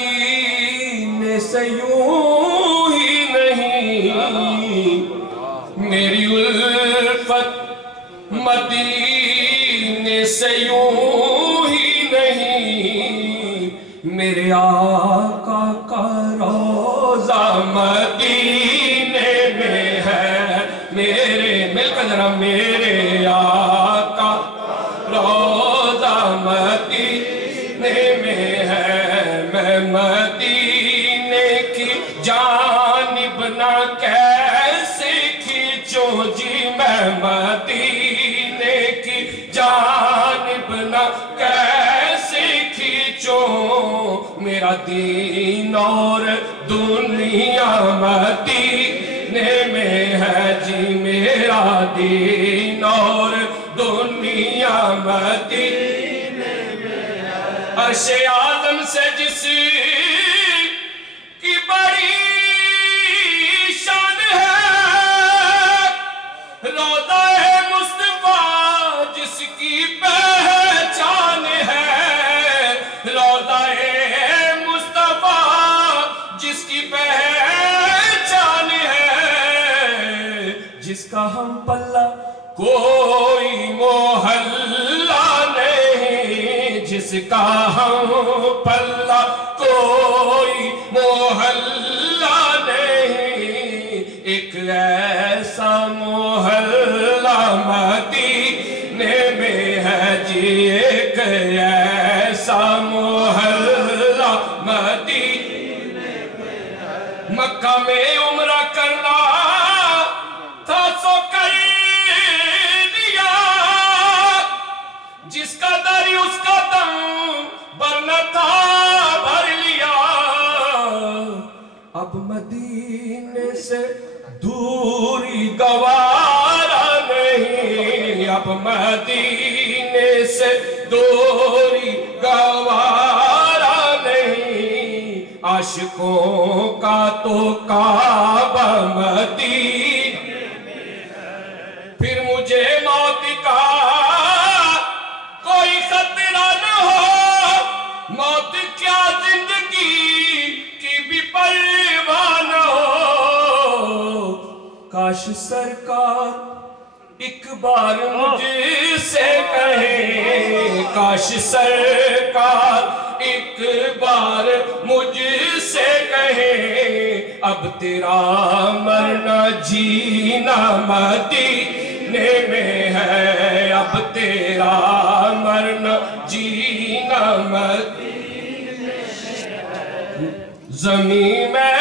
مدینے سے یوں ہی نہیں، میری الفت مدینے سے یوں ہی نہیں، میرے آقا کا روضہ مدینے میں ہے، میرے مل کر ذرا میرے آقا روضہ مدینے میں ہے، میں مدینے کی جانب نہ کیسے کھینچوں جی، میں مدینے کی جانب نہ کیسے کھینچوں، میرا دین اور دنیا مدینے میں ہے جی، میرا دین اور دنیا مدینے میں ہے، عرش اعظم سے جس کی بڑی شان ہے، روضہ مصطفیٰ جس کی پہچان ہے، روضہ مصطفیٰ جس کی پہچان ہے، جس کا ہم پلہ کوئی محلہ نہیں، جس کا ہم پلہ کوئی محلہ نہیں، ایک ایسا محلہ مدینے میں ہے جی، ایک ایسا محلہ مدینے میں ہے، مکہ میں عمرہ کرنا تھا سو کر دیا، جس کا دری اس کا دم برنا تھا بھر لیا، اب مدینے سے دوری گوارا نہیں، اب مدینے سے دوری گوارا نہیں، عاشقوں کا تو کعبہ مدینے میں ہے، پھر مجھے موت کا کوئی خطرہ نہ ہو، موت کیا زندگی کی بھی پرواہ نہ ہو، کاش سرکار ایک بار مجھ سے کہیں، کاش سرکار ایک بار مجھ سے کہیں، اب تیرا مرنا جینا مدینے میں ہے، اب تیرا مرنا جینا مدینے میں ہے، زمین میں